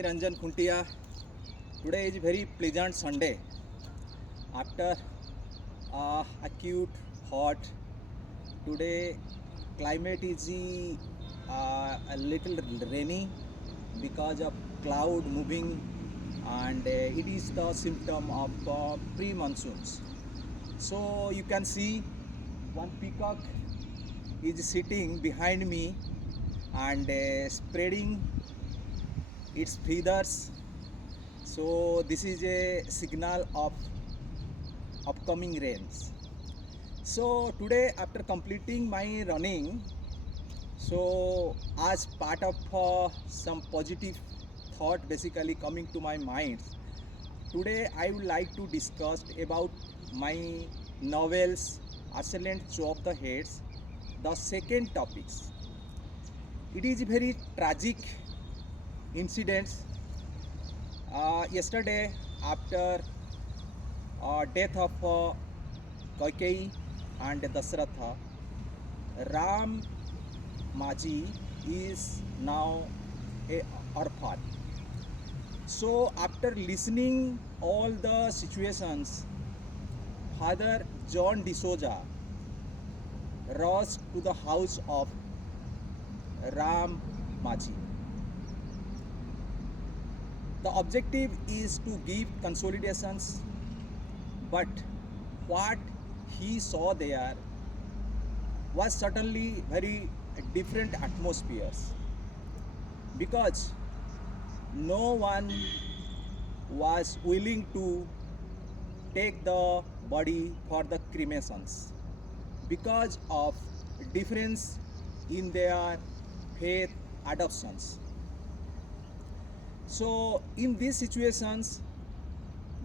Ranjan Khuntia. Today is very pleasant Sunday. After acute hot, today climate is a little rainy because of cloud moving, and it is the symptom of pre-monsoons. So you can see one peacock is sitting behind me and spreading its feathers. So this is a signal of upcoming rains. So today after completing my running, so as part of some positive thought basically coming to my mind, today I would like to discuss about my novels Excellent Chop the Heads. The second topics. It is very tragic incidents. Yesterday after death of Kaikeyi and Dasratha, Ram Maji is now a orphan. So after listening all the situations, Father John D'Souza rushed to the house of Ram Maji. The objective is to give consolidations, but what he saw there was certainly very different atmospheres because no one was willing to take the body for the cremations because of difference in their faith adoptions. So in these situations,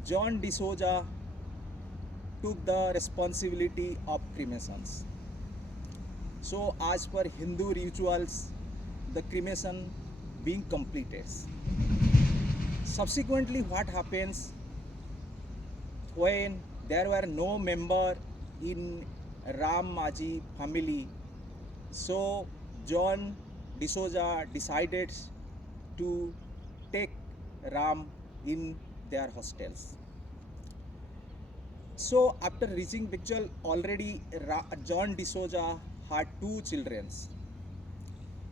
John D'Souza took the responsibility of cremations. So as per Hindu rituals, the cremation being completed. Subsequently, what happens when there were no member in Ram Maji family? So John D'Souza decided to take Ram in their hostels. So after reaching Bichal, already John D'Souza had two children.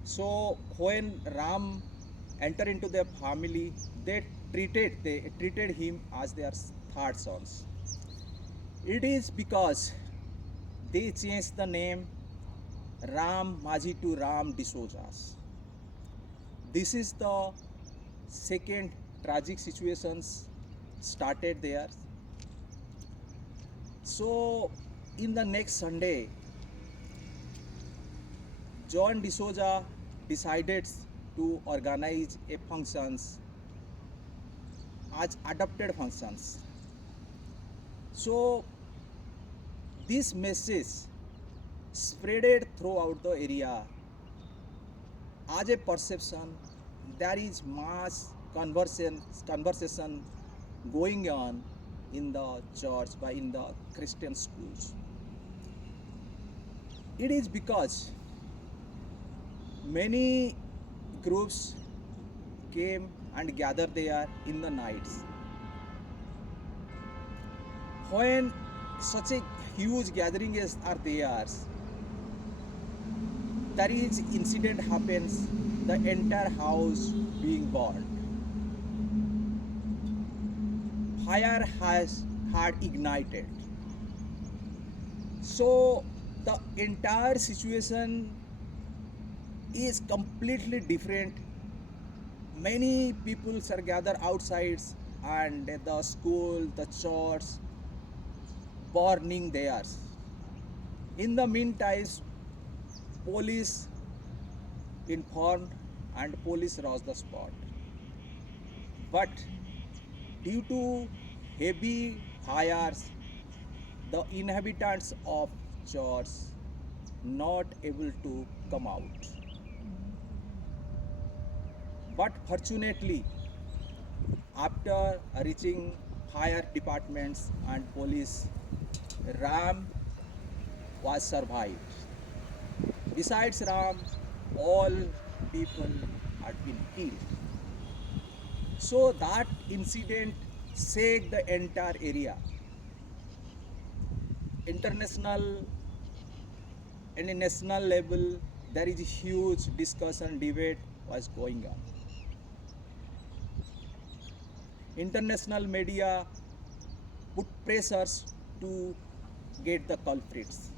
So when Ram entered into their family, they treated him as their third sons. It is because they changed the name Ram Maji to Ram D'Souza's. This is the second tragic situations started there. So in the next Sunday, John D'Souza decided to organize a functions as adopted functions. So this message spreaded throughout the area as a perception. There is mass conversation going on in the church by in the Christian schools. It is because many groups came and gathered there in the nights. When such a huge gatherings are there is incident happens, the entire house being burned. Fire has had ignited. So the entire situation is completely different. Many people are gathered outside and the school, the church burning theirs. In the meantime, police informed and police rushed the spot. But due to heavy fires, the inhabitants of church not able to come out. But fortunately, after reaching fire departments and police, Ram was survived. Besides Ram, all people had been killed. So that incident shook the entire area. International and a national level, there is a huge discussion, debate was going on. International media put pressures to get the culprits.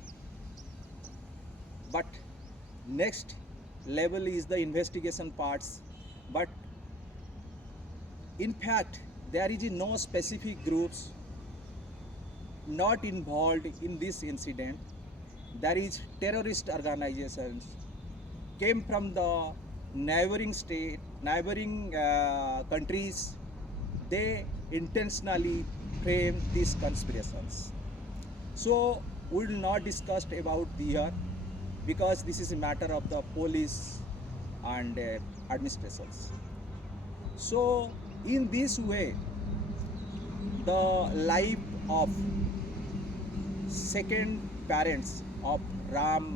But next level is the investigation parts. But in fact, there is no specific groups not involved in this incident. There is terrorist organizations came from the neighboring countries. They intentionally frame these conspiracies. So we will not discuss about here because this is a matter of the police and administrations. So in this way, the life of second parents of Ram